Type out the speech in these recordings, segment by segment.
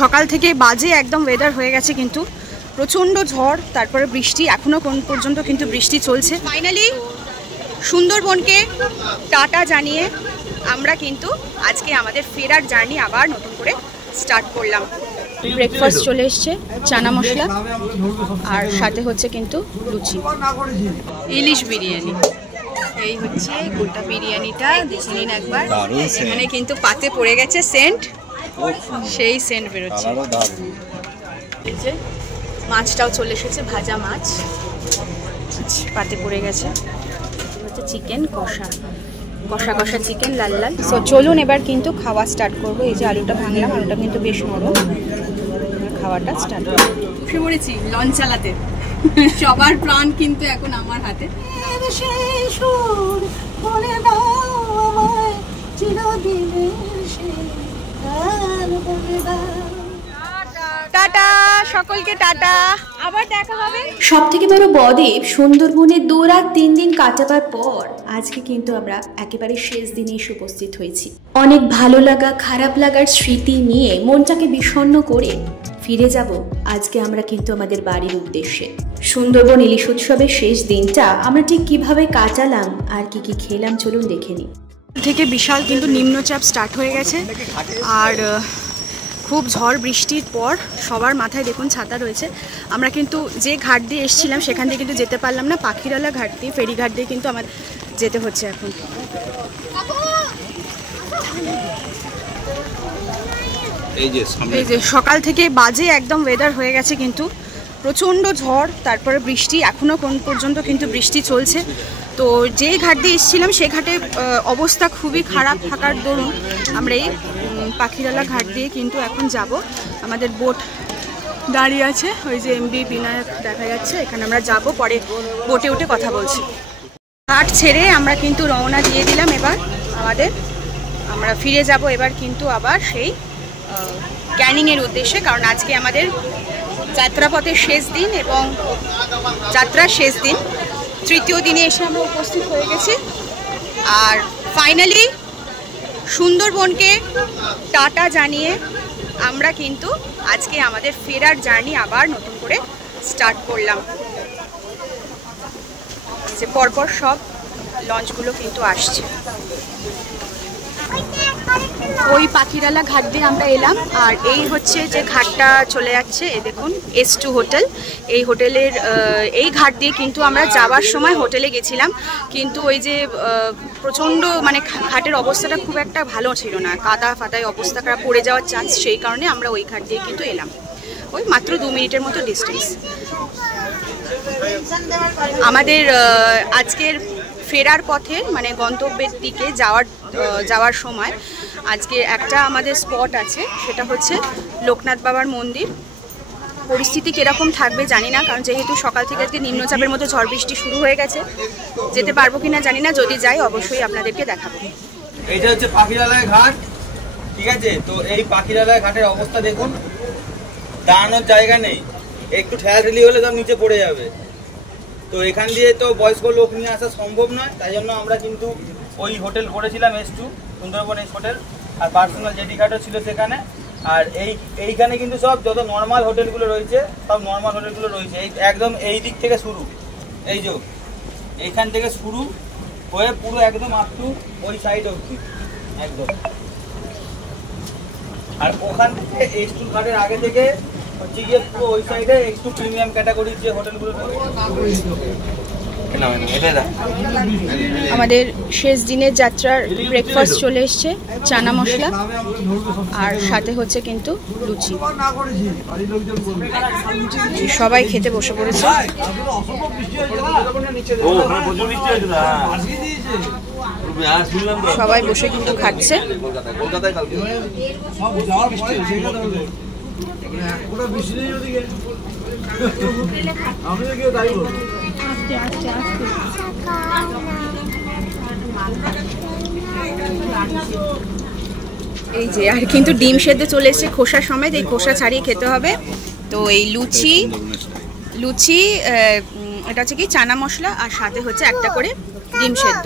সকাল থেকে বাজে একদম ওয়েদার হয়ে গেছে, কিন্তু প্রচণ্ড ঝড়, তারপরে বৃষ্টি, এখনও কোন পর্যন্ত কিন্তু বৃষ্টি চলছে। ফাইনালি সুন্দরবনকে টাটা জানিয়ে আমরা কিন্তু আজকে আমাদের ফেরার জার্নি আবার নতুন করে স্টার্ট করলাম। ব্রেকফাস্ট চলে এসছে, চানা মশলা আর সাথে হচ্ছে কিন্তু লুচি, ইলিশ বিরিয়ানি। এই হচ্ছে গোটা বিরিয়ানিটা, দেখে নিন একবার। এখানে কিন্তু পাতে পড়ে গেছে সেন্ট, সেই সেন্ট বেরোচ্ছে। এই যে মাছটাও চলে এসেছে, ভাজা মাছ পাতে পড়ে গেছে। হচ্ছে চিকেন কষা, কষা কষা চিকেন, লাল লাল। সো চলুন এবার কিন্তু খাওয়া স্টার্ট করবো। এই যে আলুটা ভাঙলাম, আলুটা কিন্তু বেশ নরম। খাওয়াটা স্টার্ট করবো। উঠে পড়েছি লঞ্চ চালাতে, সবার প্রাণ কিন্তু এখন আমার হাতে। টাটা সকলকে, টাটা, আবার দেখা হবে। সব থেকে বড় বদ্বীপ সুন্দরবনে 2 রাত 3 দিন কাটাবার পর আজকে কিন্তু আমরা একেবারে শেষ দিনে এসে উপস্থিত হয়েছি। অনেক ভালো লাগা খারাপ লাগার স্মৃতি নিয়ে মনটাকে বিষণ্ণ করে ফিরে যাব আজকে আমরা কিন্তু আমাদের বাড়ির উদ্দেশ্যে। সুন্দরবন ইলিশ উৎসবের শেষ দিনটা আমরা ঠিক কিভাবে কাটালাম আর কি কি খেলাম চলুন দেখে নিই। থেকে বিশাল কিন্তু নিম্নচাপ স্টার্ট হয়ে গেছে, আর খুব ঝড় বৃষ্টির পর সবার মাথায় দেখুন ছাতা রয়েছে। আমরা কিন্তু যে ঘাট দিয়ে এসেছিলাম সেখান থেকে কিন্তু যেতে পারলাম না, পাখিরালা ঘাট দিয়ে, ফেরিঘাট দিয়ে কিন্তু আমার যেতে হচ্ছে এখন। এই যে সকাল থেকে বাজে একদম ওয়েদার হয়ে গেছে, কিন্তু প্রচণ্ড ঝড়, তারপরে বৃষ্টি, এখনও কোন পর্যন্ত কিন্তু বৃষ্টি চলছে। তো যে ঘাট দিয়ে এসেছিলাম সে ঘাটে অবস্থা খুবই খারাপ থাকার দরুন আমরা এই পাখিরালা ঘাট দিয়ে কিন্তু এখন যাব। আমাদের বোট দাঁড়িয়ে আছে, ওই যে এমবি বিনায়ক দেখা যাচ্ছে, এখানে আমরা যাব, পরে বোটে উঠে কথা বলছি। ঘাট ছেড়ে আমরা কিন্তু রওনা দিয়ে দিলাম এবার আমরা ফিরে যাব এবার কিন্তু আবার সেই ক্যানিংয়ের উদ্দেশ্যে, কারণ আজকে আমাদের যাত্রাপথের শেষ দিন এবং যাত্রার শেষ দিন, তৃতীয় দিনে এসে আমরা উপস্থিত হয়ে গেছি। আর ফাইনালি সুন্দরবনকে টাটা জানিয়ে আমরা কিন্তু আজকে আমাদের ফেরার জার্নি আবার নতুন করে স্টার্ট করলাম। যে পরপর সব লঞ্চগুলো কিন্তু আসছে। ওই পাখিরালা ঘাট দিয়ে আমরা এলাম, আর এই হচ্ছে যে ঘাটটা চলে যাচ্ছে, এই দেখুন S2 হোটেল। এই হোটেলের এই ঘাট দিয়ে কিন্তু আমরা যাওয়ার সময় হোটেলে গেছিলাম, কিন্তু ওই যে প্রচণ্ড মানে ঘাটের অবস্থাটা খুব একটা ভালো ছিল না, কাদা ফাদায় অবস্থা খারাপ, পড়ে যাওয়ার চান্স, সেই কারণে আমরা ওই ঘাট দিয়ে কিন্তু এলাম। ওই মাত্র 2 মিনিটের মতো ডিস্টেন্স। আমাদের আজকের ফেরার পথে মানে গন্তব্যের দিকে যাওয়ার সময় আজকে একটা আমাদের স্পট আছে, সেটা হচ্ছে লোকনাথ বাবার মন্দির। পরিস্থিতি কীরকম থাকবে জানি না, কারণ যেহেতু সকাল থেকে আজকে নিম্নচাপের মতো ঝড় বৃষ্টি শুরু হয়ে গেছে, যেতে পারবো কিনা জানি না, যদি যাই অবশ্যই আপনাদেরকে দেখাবো। এইটা হচ্ছে পাখিরালা ঘাট, ঠিক আছে? তো এই পাখিরালা ঘাটের অবস্থা দেখুন, দাঁড়ানোর জায়গা নেই, একটু ঠেলাঠেলি হলে সব নিচে পড়ে যাবে। তো এখান দিয়ে তো বয়স্ক লোক নিয়ে আসা সম্ভব নয়, তাই জন্য আমরা কিন্তু ওই হোটেল করেছিলাম S2 সুন্দরবন হোটেল, আর পার্সোনাল জেটি ঘাটও ছিল সেখানে। আর এইখানে কিন্তু সব যত নর্মাল হোটেলগুলো রয়েছে সব নর্মাল হোটেলগুলো রয়েছে, এই একদম এই দিক থেকে শুরু, এই যে এইখান থেকে শুরু হয়ে পুরো একদম আপ টু ওই সাইড অবধি একদম। আর ওখান থেকে S2 ঘাটের আগে থেকে হচ্ছে গিয়ে পুরো ওই সাইডে একটু প্রিমিয়াম ক্যাটাগরির যে হোটেলগুলো রয়েছে। আমাদের শেষ দিনের যাত্রার ব্রেকফাস্ট চলে এসছে, চানা মশলা আর সাথে হচ্ছে কিন্তু লুচি। সবাই খেতে বসে পড়েছে। সবাই বসে কিন্তু খাচ্ছে। এই যে আর কিন্তু ডিম সেদ্ধ চলে এসেছে খোসা সমেত, এই খোসা ছাড়িয়ে খেতে হবে। তো এই লুচি এটা হচ্ছে কি চানা মশলা, আর সাথে হচ্ছে একটা করে ডিম সেদ্ধ।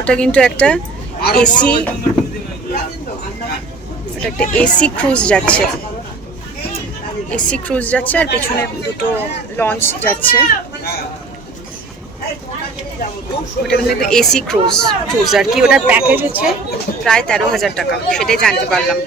ওটা কিন্তু একটা এসি, এটা একটা এসি ক্রুজ যাচ্ছে, এসি ক্রুজ যাচ্ছে আর পেছনে দুটো লঞ্চ যাচ্ছে। ওটা কিন্তু একটা এসি ক্রুজ আর কি, ওটার প্যাকেজ হচ্ছে প্রায় 13,000 টাকা, সেটাই জানতে পারলাম।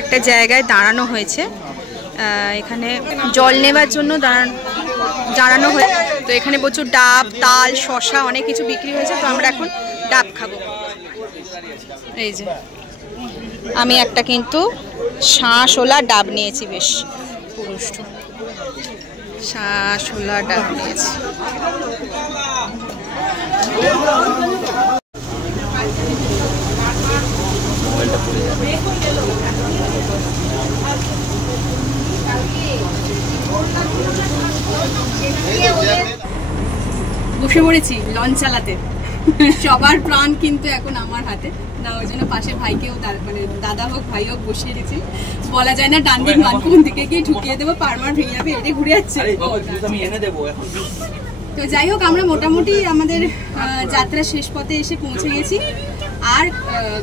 একটা জায়গায় দাঁড়ানো হয়েছে, এখানে জল নেবার জন্য দাঁড়ানো হয়েছে। তো এখানে প্রচুর ডাব, তাল, শশা অনেক কিছু বিক্রি হয়েছে। তো আমরা এখন ডাব খাবো। এই যে আমি একটা কিন্তু শাঁসওয়ালা ডাব নিয়েছি, বেশ পুরুষ্ট শাঁসওয়ালা ডাব নিয়েছি। বসে পড়েছি লঞ্চ চালাতে, সবার প্রাণ কিন্তু এখন আমার হাতে না, ওই জন্য পাশে ভাইকেও মানে দাদা হোক ভাই হোক বসিয়ে গেছি। বলা যায় না ডান দিক মান কোন দিকে গিয়ে ঢুকিয়ে দেবো, পারমার ভেঙে যাবে, এটা ঘুরে যাচ্ছে। তো যাই হোক, আমরা মোটামুটি আমাদের যাত্রা শেষ পথে এসে পৌঁছে গেছি। আর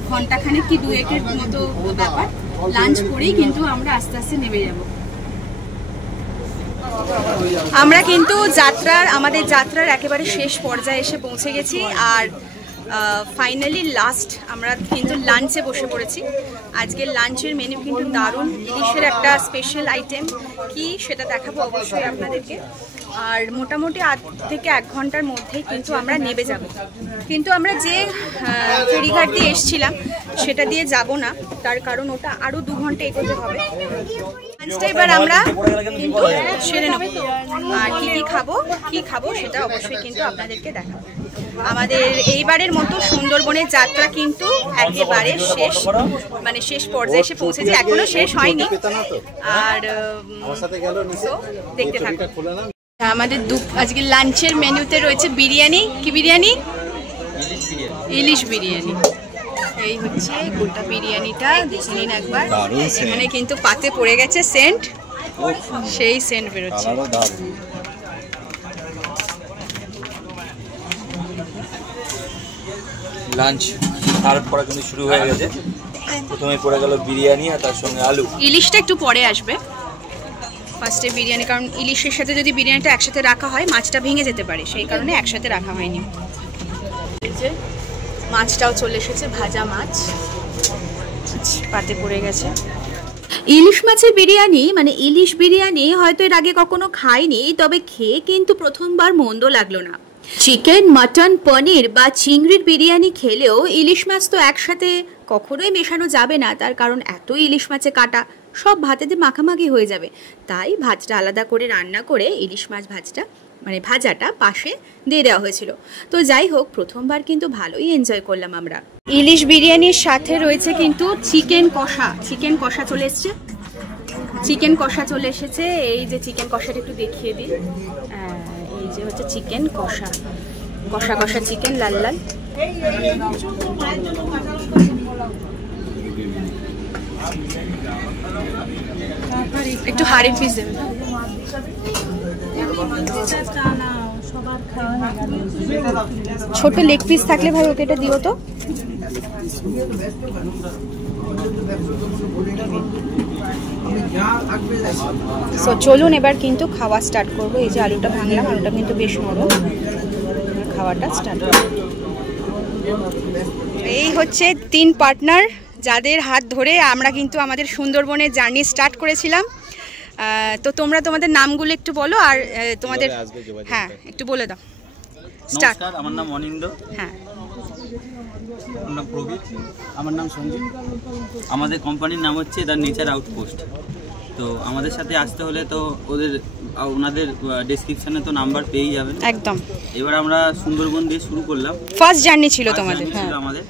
ঘন্টাখানেক কি 2-1 মতো ব্যাপার, লাঞ্চ করেই কিন্তু আমরা আস্তে আস্তে নেমে যাব। আমরা কিন্তু আমাদের যাত্রার একেবারে শেষ পর্যায়ে এসে পৌঁছে গেছি। আর ফাইনালি লাস্ট আমরা কিন্তু লাঞ্চে বসে পড়েছি। আজকের লাঞ্চের মেনু কিন্তু দারুণ, ইলিশের একটা স্পেশাল আইটেম কি সেটা দেখাবো অবশ্যই আপনাদেরকে। আর মোটামুটি 8 থেকে 1 ঘন্টার মধ্যেই কিন্তু আমরা নেমে যাব। কিন্তু আমরা যে ফেরিঘাট দিয়ে এসেছিলাম সেটা দিয়ে যাব না, তার কারণ ওটা আরও 2 ঘন্টা এগোতে হবে। লাঞ্চটা এবার আমরা কিন্তু সেরে নেব। আর কি খাবো সেটা অবশ্যই কিন্তু আপনাদেরকে দেখাবো। আমাদের এইবারের মতো সুন্দরবনের যাত্রা কিন্তু একেবারে শেষ পর্যায়ে এসে পৌঁছেছে, এখনো শেষ হয়নি। আর দেখতে থাকুন। আমাদের আজকে লাঞ্চের মেনুতে রয়েছে বিরিয়ানি। কি বিরিয়ানি? ইলিশ বিরিয়ানি। এই হচ্ছে গোটা বিরিয়ানিটা, দেখে নিন একবার। এখানে কিন্তু পাতে পড়ে গেছে সেন্ট, সেই সেন্ট বেরোচ্ছে। লাঞ্চ তারপরে কিন্তু শুরু হয়ে গেছে। প্রথমে পড়ে গেল বিরিয়ানি আর তার সঙ্গে আলু। ইলিশটা একটু পরে আসবে, ফার্স্টে বিরিয়ানি, কারণ ইলিশের সাথে যদি বিরিয়ানিটা একসাথে রাখা হয় মাছটা ভেঙে যেতে পারে, সেই কারণে একসাথে রাখা হয়নি। এই যে মাছটাও চলে এসেছে, ভাজা মাছ। পাতে পড়ে গেছে। ইলিশ মাছের বিরিয়ানি মানে ইলিশ বিরিয়ানি হয়তো এর আগে কখনো খাইনি, তবে খেয়ে কিন্তু প্রথমবার মন্দ লাগলো না। চিকেন, মাটন, পনির বা চিংড়ির বিরিয়ানি খেলেও ইলিশ মাছ তো একসাথে কখনোই মেশানো যাবে না, তার কারণ এত ইলিশ মাছে কাটা, সব ভাতেতে মাখামাখি হয়ে যাবে। তাই ভাতটা আলাদা করে রান্না করে ইলিশ মাছ ভাজাটা পাশে দিয়ে দেওয়া হয়েছিল। তো যাই হোক, প্রথমবার কিন্তু ভালোই এনজয় করলাম আমরা। ইলিশ বিরিয়ানির সাথে রয়েছে কিন্তু চিকেন কষা। চিকেন কষা চলে এসেছে, এই যে চিকেন কষাটা একটু দেখিয়ে দিই। এই যে হচ্ছে চিকেন কষা, কষা চিকেন, লাল লাল। একটু হাড়ের পিস দেবেন। ছোট লেগ পিস থাকলে ভাই ওকে এটা দিও তো। সো চলুন এবার কিন্তু খাওয়া স্টার্ট করবো। এই যে আলুটা ভাঙলাম, আলুটা কিন্তু বেশ নরম। খাওয়াটা স্টার্ট করবো। এই হচ্ছে 3 পার্টনার যাদের হাত ধরে আমরা কিন্তু আমাদের সুন্দরবনের জার্নি স্টার্ট করেছিলাম। তো তোমরা তোমাদের নামগুলো একটু বলো আর তোমাদের, হ্যাঁ একটু বলে দাও। স্টার্ট। আমার নাম অনিন্দ। হ্যাঁ। আমার নাম প্রবীর। আমার নাম সঞ্জীব। আমাদের কোম্পানির নাম হচ্ছে দ্য নেচার আউটপোস্ট। তো আমাদের সাথে আসতে হলে তো ওনাদের ডেসক্রিপশনে তো নাম্বার পেয়েই যাবেন একদম। এবার আমরা সুন্দরবন দিয়ে শুরু করলাম। ফার্স্ট জার্নি ছিল তোমাদের। হ্যাঁ আমাদের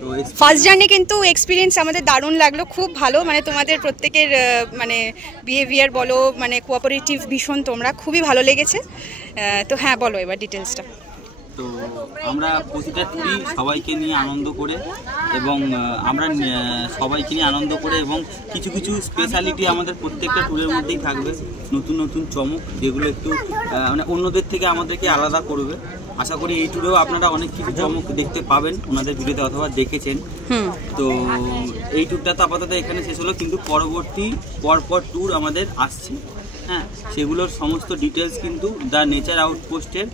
তো ফার্স্ট জার্নি কিন্তু এক্সপিরিয়েন্স আমাদের দারুণ লাগলো, খুব ভালো। মানে তোমাদের প্রত্যেকের মানে বিহেভিয়ার বলো, মানে কোঅপারেটিভ ভীষণ, তোমরা খুবই ভালো লেগেছে। তো হ্যাঁ বলো এবার ডিটেলসটা। তো আমরা প্রতিটা ট্যুরই সবাইকে নিয়ে আনন্দ করে এবং এবং কিছু কিছু স্পেশালিটি আমাদের প্রত্যেকটা ট্যুরের মধ্যেই থাকবে, নতুন নতুন চমক যেগুলো একটু মানে অন্যদের থেকে আমাদেরকে আলাদা করবে। আশা করি এই ট্যুরেও আপনারা অনেক কিছু চমক দেখতে পাবেন ওনাদের ভিডিওতে অথবা দেখেছেন। তো এই ট্যুরটা তো আপাতত এখানে শেষ হলো, কিন্তু পরবর্তী পরপর ট্যুর আমাদের আসছে। হ্যাঁ, সেগুলোর সমস্ত ডিটেলস কিন্তু দ্য নেচার আউটপোস্টের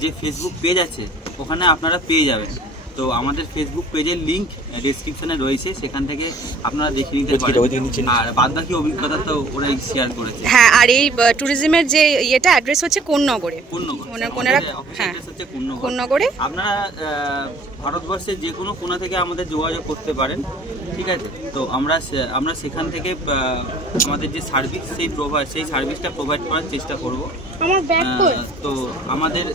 যে ফেসবুক পেজ আছে ওখানে আপনারা পেয়ে যাবেন। তো আমাদের ফেসবুক পেজের লিঙ্ক ডেসক্রিপশনে রয়েছে, সেখান থেকে আপনারা দেখে নিতে পারেন। আর বাদবাকি অভিজ্ঞতা তো ওরাই শেয়ার করেছে। হ্যাঁ, আর এই ট্যুরিজমের যে ইয়েটা অ্যাড্রেস হচ্ছে কোন্নগরে। কোন্নগরে আপনারা ভারতবর্ষের যে কোনো কোণা থেকে আমাদের যোগাযোগ করতে পারেন, ঠিক আছে। তো আমরা সেখান থেকে আমাদের যে সার্ভিস সেই সার্ভিসটা প্রোভাইড করার চেষ্টা করব। তো আমাদের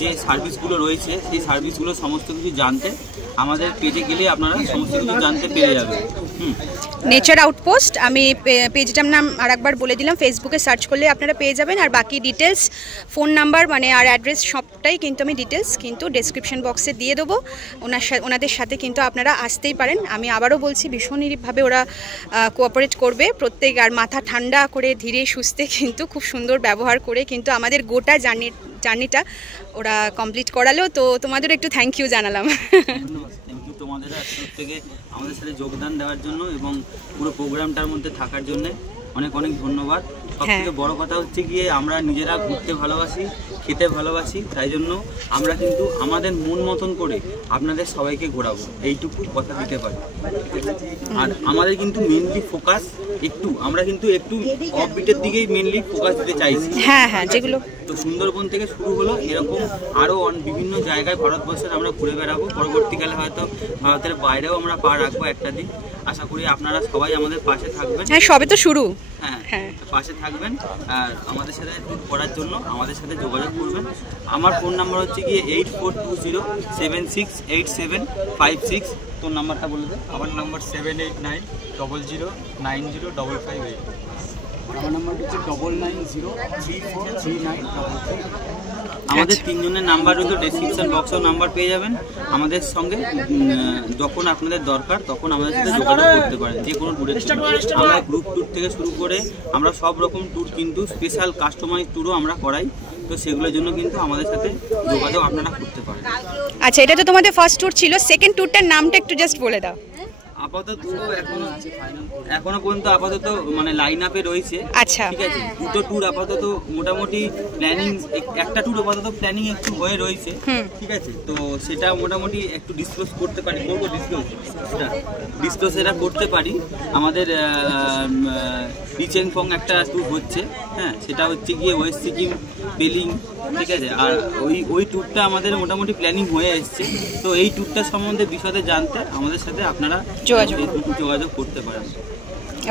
যে সার্ভিসগুলো রয়েছে সেই সার্ভিসগুলো সমস্ত কিছু জানতে আমাদের পেজে গেলে আপনারা সমস্ত কিছু জানতে পেরে যাবেন। নেচার আউটপোস্ট, আমি পেজটার নাম আরেকবার বলে দিলাম, ফেসবুকে সার্চ করলে আপনারা পেয়ে যাবেন। আর বাকি ডিটেলস, ফোন নাম্বার মানে আর অ্যাড্রেস সবটাই কিন্তু আমি ডিটেলস কিন্তু ডেসক্রিপশন বক্সে দিয়ে দেবো। ওনাদের সাথে কিন্তু আপনারা আসতেই পারেন। আমি আবারও বলছি, ভীষণভাবে ওরা কোঅপারেট করবে প্রত্যেক, আর মাথা ঠান্ডা করে ধীরে সুস্থে কিন্তু খুব সুন্দর ব্যবহার করে কিন্তু আমাদের গোটা জার্নিটা ওরা কমপ্লিট করালো। তো তোমাদের একটু থ্যাংক ইউ জানালাম। থ্যাংক ইউ তোমাদের থেকে আমাদের সাথে যোগদান দেওয়ার জন্য এবং পুরো প্রোগ্রামটার মধ্যে থাকার জন্য অনেক অনেক ধন্যবাদ। সবথেকে বড় কথা হচ্ছে গিয়ে আমরা নিজেরা ঘুরতে ভালোবাসি, খেতে ভালোবাসি, তাই জন্য আমরা কিন্তু আমাদের মন মতন করে আপনাদের সবাইকে ঘোরাবো, এইটুকু কথা দিতে পারি। আর আমাদের কিন্তু মেনলি ফোকাস আমরা কিন্তু একটু অফবিটের দিকেই মেনলি ফোকাস দিতে চাইছি। হ্যাঁ হ্যাঁ, যেগুলো তো সুন্দরবন থেকে শুরু হলো, এরকম আরও বিভিন্ন জায়গায় ভারতবর্ষের আমরা ঘুরে বেড়াবো। পরবর্তীকালে হয়তো ভারতের বাইরেও আমরা পা রাখবো একটা দিন। আশা করি আপনারা সবাই আমাদের পাশে থাকবেন। হ্যাঁ, সবে তো শুরু। হ্যাঁ, পাশে থাকবেন আর আমাদের সাথে ট্যুর করার জন্য আমাদের সাথে যোগাযোগ করবেন। আমার ফোন নাম্বার হচ্ছে গিয়ে 8420768756। তোর নাম্বারটা বলে দে। আমার নাম্বার 7890090558। আমার নাম্বার হচ্ছে 9903439555। আমাদের তিনজনের নাম্বার কিন্তু ডেসক্রিপশন বক্সেও নাম্বার পেয়ে যাবেন। আমাদের সঙ্গে যখন আপনাদের দরকার তখন আমাদের সাথে যোগাযোগ করতে পারেন, যে কোনো ট্যুরের। আমরা গ্রুপ ট্যুর থেকে শুরু করে আমরা সব রকম ট্যুর কিন্তু স্পেশাল কাস্টমাইজ ট্যুরও আমরা করাই। তো সেগুলোর জন্য কিন্তু আমাদের সাথে যোগাযোগ আপনারা করতে পারেন। আচ্ছা, এটা তো তোমাদের ফার্স্ট ট্যুর ছিল, সেকেন্ড ট্যুরটার নামটা একটু জাস্ট বলে দাও। আপাতত এখনো পর্যন্ত আপাতত মানে লাইন আপে রয়েছে। আচ্ছা, ঠিক আছে, দুটো ট্যুর আপাতত মোটামুটি প্ল্যানিং, একটা ট্যুর আপাতত প্ল্যানিং একটু হয়ে রয়েছে। ঠিক আছে, তো সেটা মোটামুটি একটু ডিসক্লোজ করতে পারি, করবো ডিসক্লোজ এটা করতে পারি। আমাদের রিচেনফং একটা ট্যুর হচ্ছে, হ্যাঁ, সেটা হচ্ছে গিয়ে ওয়েস্ট সিকিম, বেলিং। ঠিক আছে, আর ওই ট্যুরটা আমাদের মোটামুটি প্ল্যানিং হয়ে এসছে। তো এই ট্যুরটা সম্বন্ধে বিশদে জানতে আমাদের সাথে আপনারা যোগাযোগ করতে পারেন।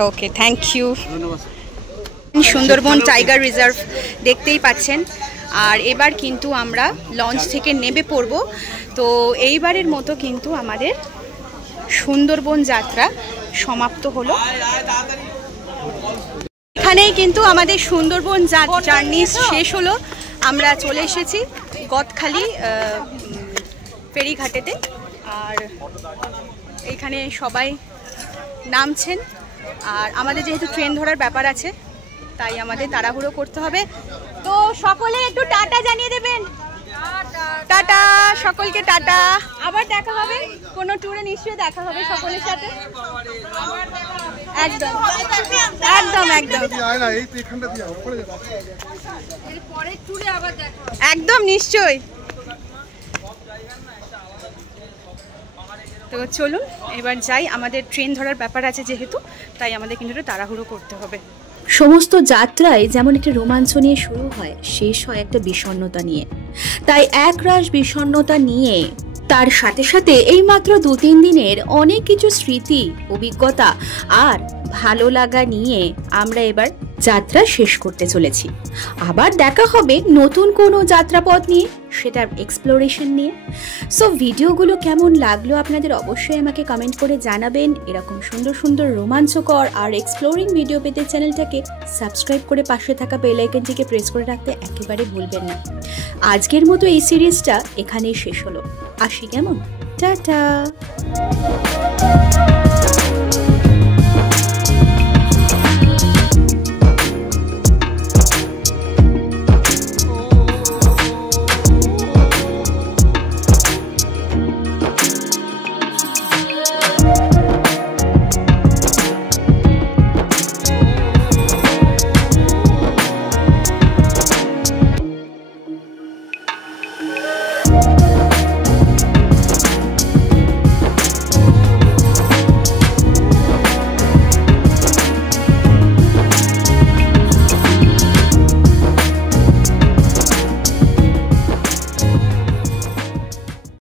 Okay, thank you. Sundarban tiger reserve দেখতেই পাচ্ছেন। আর এবার কিন্তু আমরা লঞ্চ থেকে নেমে পড়ব। তো এইবারের মতো কিন্তু আমাদের সুন্দরবন যাত্রা সমাপ্ত হলো। এখানেই কিন্তু আমাদের সুন্দরবন জার্নি শেষ হলো। আমরা চলে এসেছি গদখালি ফেরিঘাটেতে। আর এইখানে সবাই নামছেন। আর আমাদের যেহেতু ট্রেন ধরার ব্যাপার আছে, তাই আমাদের তাড়াহুড়ো করতে হবে। তো সকলে একটু টাটা জানিয়ে দেবেন। টাটা সকলকে, টাটা। আবার দেখা হবে কোনো ট্যুরে, নিশ্চয়ই দেখা হবে সকলের সাথে। একদম একদম একদম একদম নিশ্চয়ই। তো চলুন এবার যাই, আমাদের ট্রেন ধরার ব্যাপার আছে যেহেতু, তাই আমাদের কিন্তু একটু তাড়াহুড়ো করতে হবে। সমস্ত যাত্রায় যেমন একটা রোমাঞ্চ নিয়ে শুরু হয়, শেষ হয় একটা বিষণ্ণতা নিয়ে। তাই একরাশ বিষণ্ণতা নিয়ে, তার সাথে সাথে এইমাত্র 2-3 দিনের অনেক কিছু স্মৃতি, অভিজ্ঞতা আর ভালো লাগা নিয়ে আমরা এবার যাত্রা শেষ করতে চলেছি। আবার দেখা হবে নতুন কোনো যাত্রাপথ নিয়ে, সেটার এক্সপ্লোরেশন নিয়ে। সো ভিডিওগুলো কেমন লাগলো আপনাদের অবশ্যই আমাকে কমেন্ট করে জানাবেন। এরকম সুন্দর সুন্দর রোমাঞ্চকর আর এক্সপ্লোরিং ভিডিও পেতে চ্যানেলটাকে সাবস্ক্রাইব করে পাশে থাকা বেল আইকনটিকে প্রেস করে রাখতে একেবারে ভুলবেন না। আজকের মতো এই সিরিজটা এখানেই শেষ হলো। আসি কেমন, টাটা।